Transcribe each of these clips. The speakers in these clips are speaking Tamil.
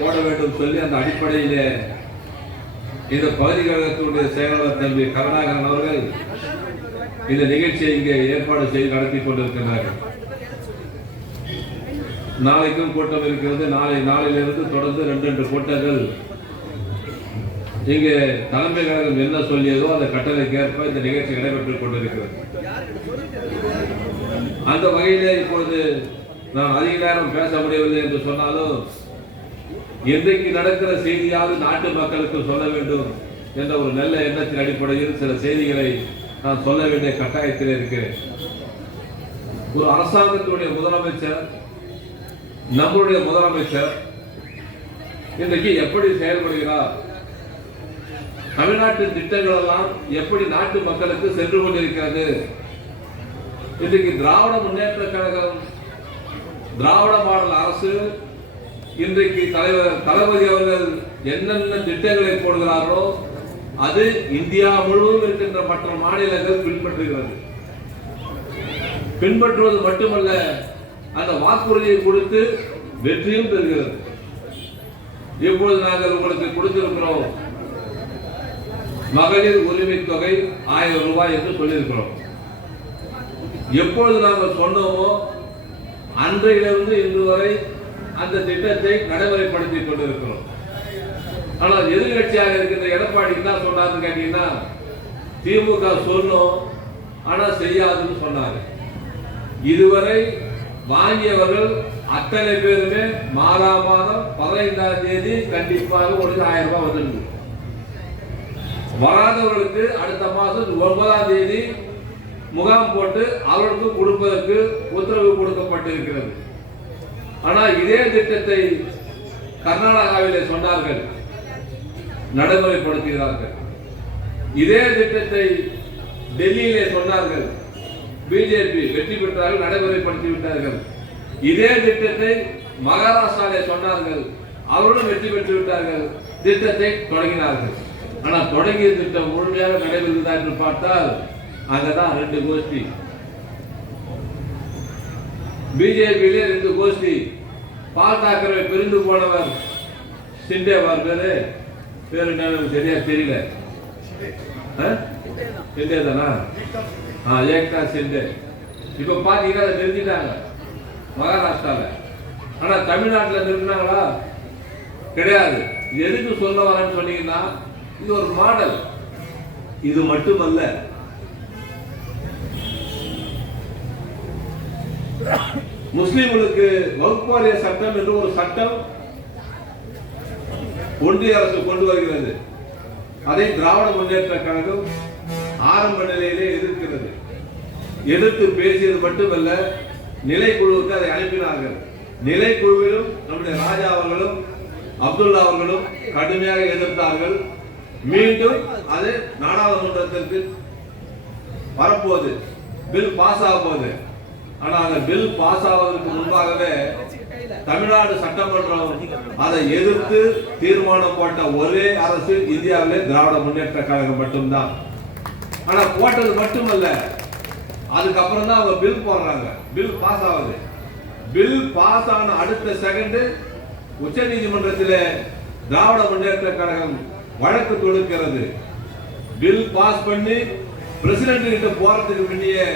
போட வேண்டும் சொல்லி அந்த அடிப்படையிலே இந்த பகுதி கழகத்தினுடைய செயலாளர் தம்பி கருணாகரன் அவர்கள் இந்த நிகழ்ச்சியை இங்கே ஏற்பாடு செய்து நடத்தி கொண்டிருக்கிறார்கள். நாளைக்கும் கூட்டம் இருக்கிறது. நாளையிலிருந்து தொடர்ந்து 2 கூட்டங்கள் இங்கே தலைமை கழகம் என்ன சொல்லியதோ அந்த கட்டளைக்கேற்ப இந்த நிகழ்ச்சி நடைபெற்றுக் கொண்டிருக்கிறது. அந்த வகையிலே இப்பொழுது நான் அதிக நேரம் பேச முடியவில்லை என்று சொன்னாலும் இன்றைக்கு நடக்கிற செய்தியாவது நாட்டு மக்களுக்கு சொல்ல வேண்டும் என்ற ஒரு நல்ல எண்ணத்தின் அடிப்படையில் சில செய்திகளை நான் சொல்ல வேண்டிய கட்டாயத்தில் இருக்கிறேன். ஒரு அரசாங்கத்தினுடைய முதலமைச்சர், நம்முடைய முதலமைச்சர் இன்றைக்கு எப்படி செயல்படுகிறார், தமிழ்நாட்டின் திட்டங்கள் எல்லாம் எப்படி நாட்டு மக்களுக்கு சென்று கொண்டிருக்கிறது, இன்றைக்கு திராவிட முன்னேற்ற கழகம், திராவிட மாடல் அரசு, இன்றைக்கு தளபதி அவர்கள் என்னென்ன திட்டங்களை போடுகிறார்களோ அது இந்தியா முழுவதும் இருக்கின்ற மற்ற மாநிலங்கள் பின்பற்றுகிறது. பின்பற்றுவது மட்டுமல்ல, அந்த வாக்குறுதியை கொடுத்து வெற்றியும் பெறுகிறது. இப்பொழுது நாங்கள் உங்களுக்கு கொடுத்திருக்கிறோம் மகளிர் உரிமை தொகை 1000 ரூபாய் என்று சொல்லியிருக்கிறோம். எப்பொழுது நாங்கள் சொன்னோமோ அன்றையிலிருந்து இன்று வரை அந்த திட்டத்தை நடைமுறைப்படுத்திக் கொண்டிருக்கிறோம். ஆனால் எதிர்கட்சியாக இருக்கின்ற எடப்பாடிக்கு தான் சொன்னார்னு கேட்டீங்கன்னா, திமுக சொன்னோம் ஆனா செய்யாதுன்னு சொன்னாரு. இதுவரை வாங்கியவர்கள் அத்தனை பேருமே மாதம் 15ஆம் தேதி கண்டிப்பாக ஒரு 1000 ரூபாய் வந்துருக்கு. வராதவர்களுக்கு அடுத்த மாதம் 9ஆம் தேதி முகாம் போட்டு அவர்களுக்கு கொடுப்பதற்கு உத்தரவு கொடுக்கப்பட்டிருக்கிறது. ஆனால் இதே திட்டத்தை கர்நாடகாவிலே சொன்னார்கள், நடைமுறைப்படுத்துகிறார்கள். இதே திட்டத்தை டெல்லியிலே சொன்னார்கள், பிஜேபி வெற்றி பெற்றார்கள், நடைமுறைப்படுத்தி விட்டார்கள். இதே திட்டத்தை மகாராஷ்டிராவிலே சொன்னார்கள், அவர்களும் வெற்றி பெற்று விட்டார்கள், திட்டத்தை தொடங்கினார்கள். ஆனால் தொடங்கிய திட்டம் முழுமையாக நடைபெறுகிறதா என்று பார்த்தால் அங்கதான் 2 கோஷ்டி. பிஜேபியிலே 2 கோஷ்டி. பால் தாக்கரே பிரிந்து போனவர் சிண்டேவார் பேரு எனக்கு சரியா தெரியல. சிண்டே தானா? ஏக்தா சிண்டே. இப்ப பாத்தீங்கன்னா அதை நிறுத்திட்டாங்க மகாராஷ்டிரால. ஆனா தமிழ்நாட்டில் நிறுத்தினாங்களா? கிடையாது. எதுக்கு சொல்ல வரேன்னு சொன்னீங்கன்னா, இது ஒரு மாடல். இது மட்டுமல்ல, முஸ்லிம்களுக்கு வக்ஃப் வாரிய சட்டம் என்று ஒரு சட்டம் ஒன்றிய அரசு கொண்டு வருகிறது. அதை திராவிட முன்னேற்ற கழகம் ஆரம்ப நிலையிலே எதிர்க்கிறது. எதிர்த்து பேசியது மட்டுமல்ல, நிலைக்குழுவுக்கு அதை அனுப்பினார்கள். நிலைக்குழுவிலும் நம்முடைய ராஜா அவர்களும் அப்துல்லா அவர்களும் கடுமையாக எதிர்த்தார்கள். மீண்டும் அது நாடாளுமன்றத்திற்கு வரப்போகுது, பில் பாஸ் ஆக போகுது. ஆனா அந்த பில் பாஸ் ஆவதற்கு முன்பாகவே தமிழ்நாடு சட்டமன்றம் அதை எதிர்த்து தீர்மானம் போட்ட ஒரே அரசு இந்தியாவிலே திராவிட முன்னேற்ற கழகம் மட்டும்தான். ஆனா போட்டது மட்டுமல்ல, அதுக்கப்புறம் தான் அவங்க பில் போடுறாங்க, பில் பாஸ் ஆகுது. பில் பாஸ் ஆன அடுத்த செகண்ட் உச்ச நீதிமன்றத்தில் திராவிட முன்னேற்ற கழகம் வழக்கு தொடுக்கிறது. பில் பாஸ் பண்ணி பிரசிடென்ட் கிட்ட போறதுக்கு முன்னே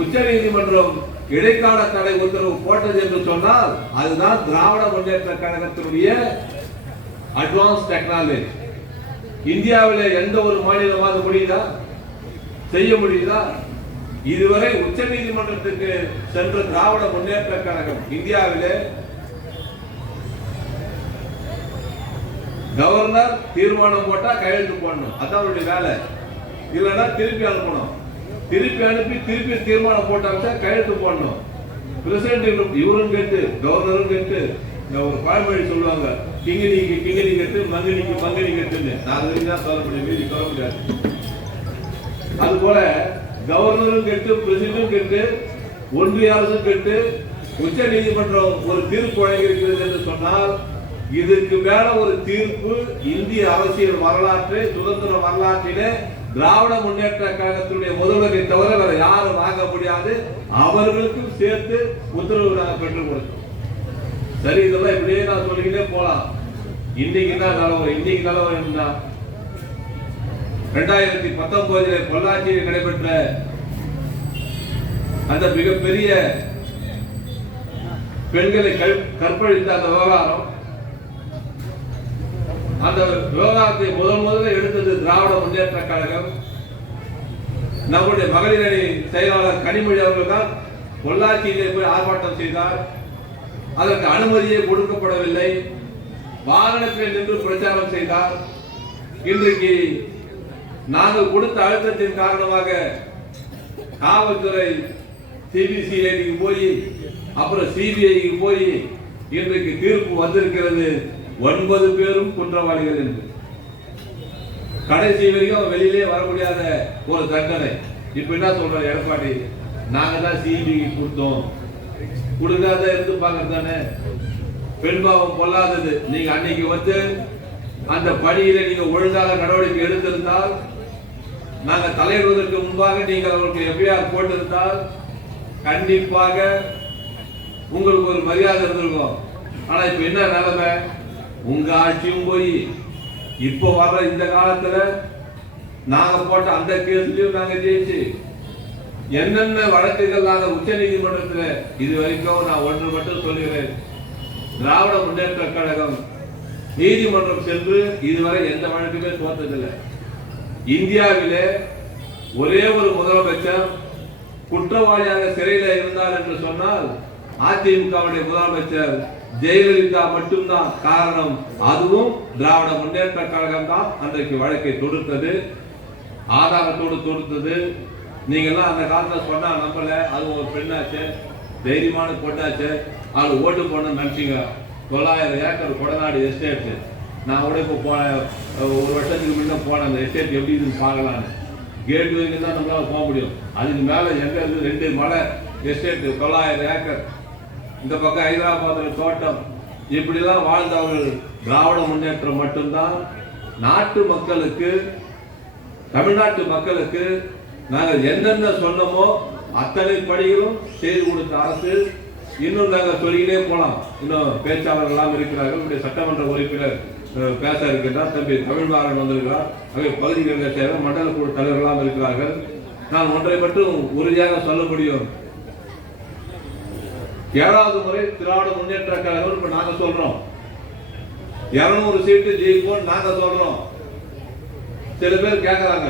உச்ச நீதிமன்றம் இடைக்கால தடை உத்தரவு போட்டது என்று சொன்னால் அதுதான் திராவிட முன்னேற்ற கழகத்தினுடைய அட்வான்ஸ் டெக்னாலஜி. இந்தியாவிலே எந்த ஒரு மாநிலமாவது முடியுதா? செய்ய முடியுதா? இதுவரை உச்ச நீதிமன்றத்துக்கு சென்ற திராவிட முன்னேற்ற கழகம் இந்தியாவிலே கவர்னர் தீர்மானம் போட்டா கையெழுத்து போடணும், அதான் அவருடைய வேலை. இல்லைன்னா திருப்பி அனுப்பணும். திருப்பி அனுப்பி திருப்பி தீர்மானம் போட்டாங்க கையெழுத்து போடணும். பிரசிடென்ட் இவரும் கேட்டு கவர்னரும் கேட்டு ஒரு பழமொழி சொல்லுவாங்க, கிங்கினிக்கு கிங்கினி கேட்டு மங்கினிக்கு மங்கினி கேட்டுன்னு. நான் தான் சொல்ல முடியும், மீதி சொல்ல முடியாது. அது போல கவர்னரும் கேட்டு பிரசிடென்டும் கேட்டு ஒன்றிய அரசும் கேட்டு உச்ச நீதிமன்றம் ஒரு தீர்ப்பு வழங்கியிருக்கிறது என்று சொன்னால், இதுக்கு மேல ஒரு தீர்ப்பு இந்திய அரசியல் வரலாற்று சுதந்திர வரலாற்றிலே திராவிட முன்னேற்ற கழகத்தினுடைய முதல்வரை தவிர வேற யாரும் வாங்க முடியாது. அவர்களுக்கும் சேர்த்து உத்தரவு நாங்கள் பெற்றுக் கொடுத்தோம். சரி, இதெல்லாம் இப்படியே நான் சொல்லிக்கிட்டே போலாம். இன்னைக்கு தான் நிலவரம். இன்னைக்கு நிலவரம் என்ன? 2019 பொள்ளாச்சியில் நடைபெற்ற அந்த மிகப்பெரிய பெண்களை கற்பழித்த அந்த விவகாரம், அந்த விவகாரத்தை முதல்ல எடுத்தது திராவிட முன்னேற்ற கழகம். நம்முடைய மகளிர் அணி செயலாளர் கனிமொழி அவர்கள் தான் பொள்ளாச்சியிலே போய் ஆர்ப்பாட்டம் செய்தார். அதற்கு அனுமதியே கொடுக்கப்படவில்லை. வாகனத்தில் நின்று பிரச்சாரம் செய்தார். இன்றைக்கு நாங்கள் கொடுத்த அழுத்தத்தின் காரணமாக காவல்துறை சிபிசிஐடிக்கு போய் அப்புறம் சிபிஐக்கு போய் இன்றைக்கு தீர்ப்பு வந்திருக்கிறது. 9 பேரும் குற்றவாளிகள் என்று. கடைசி வரைக்கும் வெளியிலே வர முடியாத ஒரு தண்டனை. இப்ப என்ன சொல்ற எடப்பாடி? நாங்க தான் சிபிஐ கொடுத்தோம். கொடுக்காத இருந்து பாக்குறது தானே. பெண்பாவம் பொல்லாதது. நீங்க அன்னைக்கு வந்து அந்த பணியில நீங்க ஒழுங்காக நடவடிக்கை எடுத்திருந்தால், நாங்க தலையிடுவதற்கு முன்பாக நீங்கள் அவர்களுக்கு எஃப்ஐஆர் போட்டிருந்தால் கண்டிப்பாக உங்களுக்கு ஒரு மரியாதை இருந்திருக்கும். ஆனா இப்ப என்ன நிலைமை? உங்க ஆட்சியும் போய் இப்ப வர்ற இந்த காலத்துல நாங்க போட்ட அந்த கேஸ்லயும் நாங்க ஜெயிச்சு என்னென்ன வழக்குகள் நாங்க உச்ச நீதிமன்றத்தில் இது வரைக்கும் நான் ஒன்று மட்டும் சொல்லுகிறேன். திராவிட முன்னேற்ற கழகம் நீதிமன்றம் சென்று இதுவரை எந்த வழக்குமே தோற்றதில்லை. இந்தியாவிலே ஒரே ஒரு முதலமைச்சர் குற்றவாளியாக சிறையில் இருந்தார் என்று சொன்னால் அதிமுகவுடைய முதலமைச்சர் ஜெயலலிதா மட்டும்தான் காரணம். அதுவும் திராவிட முன்னேற்ற கழகம் தான் அன்றைக்கு வழக்கை தொடுத்தது, ஆதாரத்தோடு தொடுத்தது. நீங்க எல்லாம் அந்த காலத்துல சொன்னா நம்பல. அது ஒரு பெண்ணாச்சு, தைரியமான பொண்ணாச்சு, அது ஓட்டு போன நினைச்சீங்க. 900 ஏக்கர் கொடநாடு எஸ்டேட். நான் கூட இப்போ போனேன், ஒரு வருஷத்துக்கு முன்ன போனேன். அந்த எஸ்டேட் எப்படி இருக்குன்னு பார்க்கலான்னு. கேட் வரைக்கும் தான் நம்மளால போக முடியும். அதுக்கு மேல எங்க இருக்கு 2 மலை எஸ்டேட், 900 ஏக்கர். இந்த பக்கம் ஹைதராபாத் தோட்டம். இப்படிலாம் வாழ்ந்தவர்கள். திராவிட முன்னேற்றம் மட்டும்தான் நாட்டு மக்களுக்கு, தமிழ்நாட்டு மக்களுக்கு நாங்கள் என்னென்ன சொன்னோமோ அத்தனை பணிகளும் செய்து கொடுத்த அரசு. இன்னும் நாங்கள் சொல்லிக்கிட்டே போலாம். இன்னும் பேச்சாளர்கள் எல்லாம் இருக்கிறார்கள். சட்டமன்ற உறுப்பினர் பேச இருக்கின்றார். தம்பி தமிழ்மாறன் வந்திருக்கிறார். பகுதிகளில் சேர மண்டல குழு தலைவர்களாம் இருக்கிறார்கள். நான் ஒன்றை மட்டும் உறுதியாக சொல்ல முடியும். 7வது முறை திராவிட முன்னேற்ற கழகம் இப்ப நாங்க சொல்றோம் 200 சீட்டு ஜெயிப்போம் நாங்க சொல்றோம். சில பேர் கேட்கறாங்க,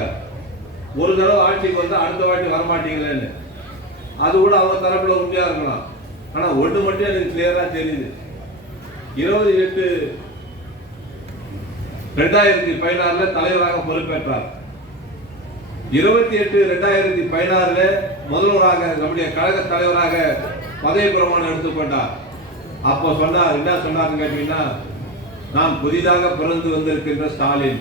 ஒரு தடவை ஆட்சிக்கு வந்தா அடுத்த வாட்டி வரமாட்டீங்களேன்னு. அது கூட அவங்க தரப்புல உண்மையா இருக்கலாம். ஆனா ஒன்று மட்டும் எனக்கு கிளியரா தெரியுது. 28/2016 தலைவராக பொறுப்பேற்றார். 28/2016 முதல்வராக நம்முடைய கழக தலைவராக பதவி பிரமாணம் எடுத்துக்கொண்டார். அப்போ சொன்னார், என்ன சொன்னார்னு கேட்டீங்கன்னா, நான் புதிதாக பிறந்து வந்திருக்கின்ற ஸ்டாலின்,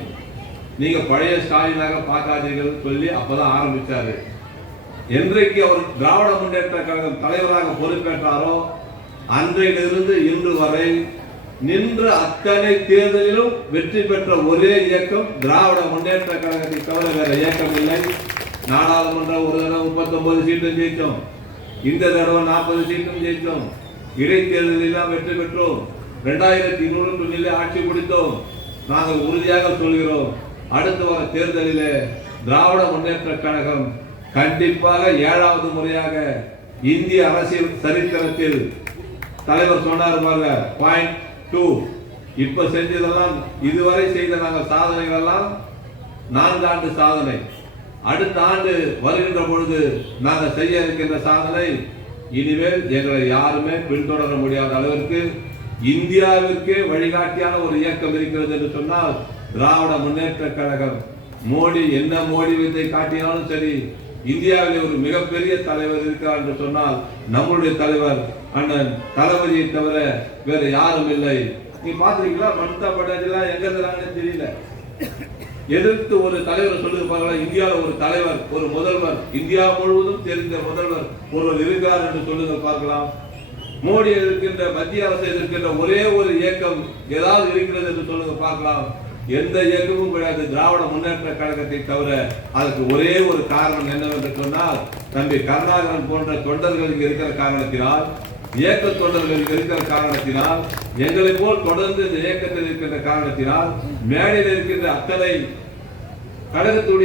நீங்க பழைய ஸ்டாலினாக பார்க்காதீர்கள் சொல்லி அப்பதான் ஆரம்பிச்சாரு. என்றைக்கு அவர் திராவிட முன்னேற்ற கழகம் தலைவராக பொறுப்பேற்றாரோ அன்றையிலிருந்து இன்று வரை நின்ற அத்தனை தேர்தலிலும் வெற்றி பெற்ற ஒரே இயக்கம் திராவிட முன்னேற்ற கழகத்தை தவிர வேற இயக்கம் இல்லை. நாடாளுமன்றம் ஒரு தடவை 39 சீட்டும் ஜெயித்தோம். இந்த தடவை 40 சீட்டும் ஜெயித்தோம். இடைத்தேர்தலில் வெற்றி பெற்றோம். 2200 ஆட்சி பிடித்தோம். நாங்கள் உறுதியாக சொல்கிறோம், அடுத்து வர தேர்தலிலே திராவிட முன்னேற்ற கழகம் கண்டிப்பாக 7வது முறையாக இந்திய அரசியல் சரித்திரத்தில் தலைவர் சொன்னார் பாருங்க, பாயிண்ட் 2 இப்ப செஞ்சதெல்லாம் இதுவரை செய்த நாங்கள் சாதனைகள் எல்லாம் 4 ஆண்டு சாதனை. அடுத்த ஆண்டு வருகின்ற பொழுது நாங்கள் செய்ய இருக்கின்ற சாதனை இனிமேல் எங்களை யாருமே பின்தொடர முடியாத அளவிற்கு இந்தியாவிற்கே வழிகாட்டியான ஒரு இயக்கம் இருக்கிறது என்று சொன்னால் திராவிட முன்னேற்ற கழகம். மோடி என்ன மோடி வித்தை காட்டினாலும் சரி, இந்தியாவிலே ஒரு மிகப்பெரிய தலைவர் இருக்கிறார் என்று சொன்னால் நம்முடைய தலைவர் அண்ணன் தளபதியை தவிர வேற யாரும் இல்லை. நீ பாத்துருக்கீங்களா? மம்தா பானர்ஜி எங்க இருந்தாங்கன்னு தெரியல. எதிர்த்து ஒரு தலைவர் சொல்லுங்க பாருங்களா, இந்தியாவில் ஒரு தலைவர், ஒரு முதல்வர், இந்தியா முழுவதும் தெரிந்த முதல்வர் ஒருவர் இருக்கிறார் என்று சொல்லுங்க பார்க்கலாம். மோடி எதிர்க்கின்ற, மத்திய அரசு எதிர்க்கின்ற ஒரே ஒரு இயக்கம் ஏதாவது இருக்கிறது என்று சொல்லுங்க பார்க்கலாம். எந்த இயக்கமும் கிடையாது திராவிட முன்னேற்ற கழகத்தை தவிர. அதற்கு ஒரே ஒரு காரணம் என்னவென்று சொன்னால், தம்பி கருணாகரன் போன்ற தொண்டர்கள் இங்கு இருக்கிற காரணத்தினால் இயக்க தொண்டர்கள் இருக்கிற காரணத்தினால், எங்களை போல் தொடர்ந்து இந்த இயக்கத்தில் இருக்கின்ற காரணத்தினால், மேடையில் இருக்கின்ற அத்தனை கழகத்துடைய